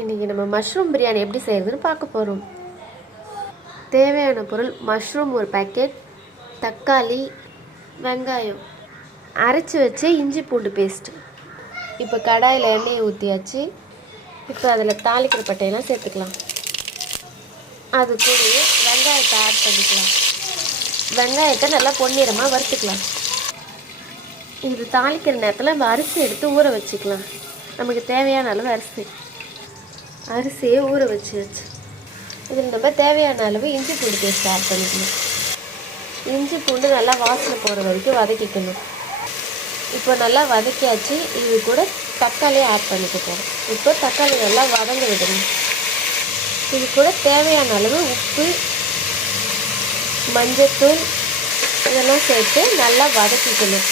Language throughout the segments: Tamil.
இன்றைக்கி நம்ம மஷ்ரூம் பிரியாணி எப்படி செய்கிறதுன்னு பார்க்க போகிறோம். தேவையான பொருள்: மஷ்ரூம் ஒரு பேக்கெட், தக்காளி, வெங்காயம், அரைச்சி வச்சு இஞ்சி பூண்டு பேஸ்ட்டு. இப்போ கடாயில் எண்ணெயை ஊற்றியாச்சு. இப்போ அதில் தாளிக்கிற பட்டையெல்லாம் சேர்த்துக்கலாம். அது கூட வெங்காயத்தை ஆட் பண்ணிக்கலாம். வெங்காயத்தை நல்லா பொன்னிறமாக வறுத்துக்கலாம். இது தாளிக்கிற நேரத்தில் நம்ம அரிசி எடுத்து ஊற வச்சுக்கலாம். நமக்கு தேவையான அளவு அரிசியை ஊற வச்சாச்சு. இதில் நம்ம தேவையான அளவு இஞ்சி பூண்டு பேஸ்ட் ஆட் பண்ணிக்கணும். இஞ்சி பூண்டு நல்லா வாசனை போகிற வரைக்கும் வதக்கிக்கணும். இப்போ நல்லா வதக்கியாச்சு. இது கூட தக்காளியை ஆட் பண்ணிக்க போகிறோம். இப்போ தக்காளி நல்லா வதங்க விடணும். இது கூட தேவையான அளவு உப்பு, மஞ்சத்தூள் இதெல்லாம் சேர்த்து நல்லா வதக்கிக்கணும்.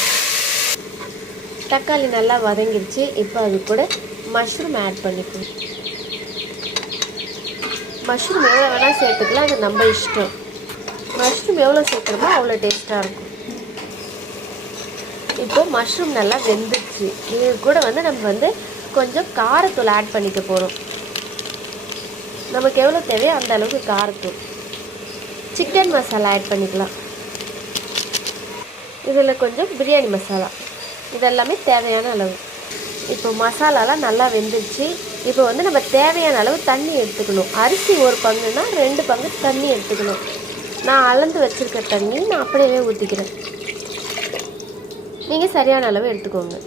தக்காளி நல்லா வதங்கிடுச்சு. இப்போ அது கூட மஷ்ரூம் ஆட் பண்ணிக்கணும். மஷ்ரூம் எவ்வளோ வேணால் சேர்த்துக்கலாம், அது நம்ம இஷ்டம். மஷ்ரூம் எவ்வளோ சேர்க்குறோமோ அவ்வளோ டேஸ்ட்டாக இருக்கும். இப்போ மஷ்ரூம் நல்லா வெந்துடுச்சு. இது கூட நம்ம கொஞ்சம் காரத்தூள் ஆட் பண்ணிக்க போகிறோம். நமக்கு எவ்வளோ தேவையோ அந்த அளவுக்கு காரத்தூள். சிக்கன் மசாலா ஆட் பண்ணிக்கலாம். இதில் கொஞ்சம் பிரியாணி மசாலா. இதெல்லாமே தேவையான அளவு. இப்போ மசாலாலாம் நல்லா வெந்துடுச்சு. இப்போ நம்ம தேவையான அளவு தண்ணி எடுத்துக்கணும். அரிசி ஒரு பங்குனா 2 பங்கு தண்ணி எடுத்துக்கணும். நான் அளந்து வச்சுருக்க தண்ணி நான் அப்படியே ஊற்றிக்கிறேன். நீங்கள் சரியான அளவு எடுத்துக்கோங்க.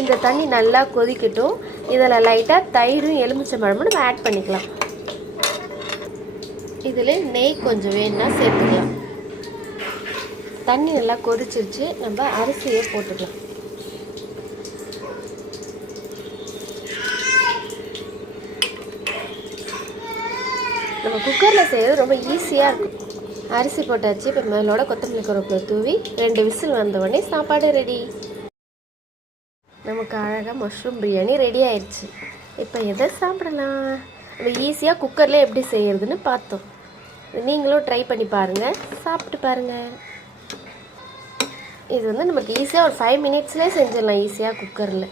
இந்த தண்ணி நல்லா கொதிக்கட்டும். இதில் லைட்டாக தயிரும் எலுமிச்சம்பழமும் நம்ம ஆட் பண்ணிக்கலாம். இதில் நெய் கொஞ்சம் வேணும்னா சேர்த்துக்கலாம். தண்ணி நல்லா கொதிச்சிருச்சு. நம்ம அரிசியை போட்டுக்கலாம். நம்ம குக்கரில் செய்கிறது ரொம்ப ஈஸியாக இருக்கும். அரிசி போட்டாச்சு. இப்போ மேலோட கொத்தமல்லி கருவேப்பிலை தூவி 2 விசில் வந்த உடனே சாப்பாடு ரெடி. நமக்கு அழகாக மஷ்ரூம் பிரியாணி ரெடி ஆயிடுச்சு. இப்போ எதை சாப்பிடலாம்? நம்ம ஈஸியாக குக்கரில் எப்படி செய்கிறதுன்னு பார்த்தோம். நீங்களும் ட்ரை பண்ணி பாருங்கள், சாப்பிட்டு பாருங்கள். இது நமக்கு ஈஸியாக ஒரு 5 மினிட்ஸ்லேயே செஞ்சிடலாம் ஈஸியாக குக்கரில்.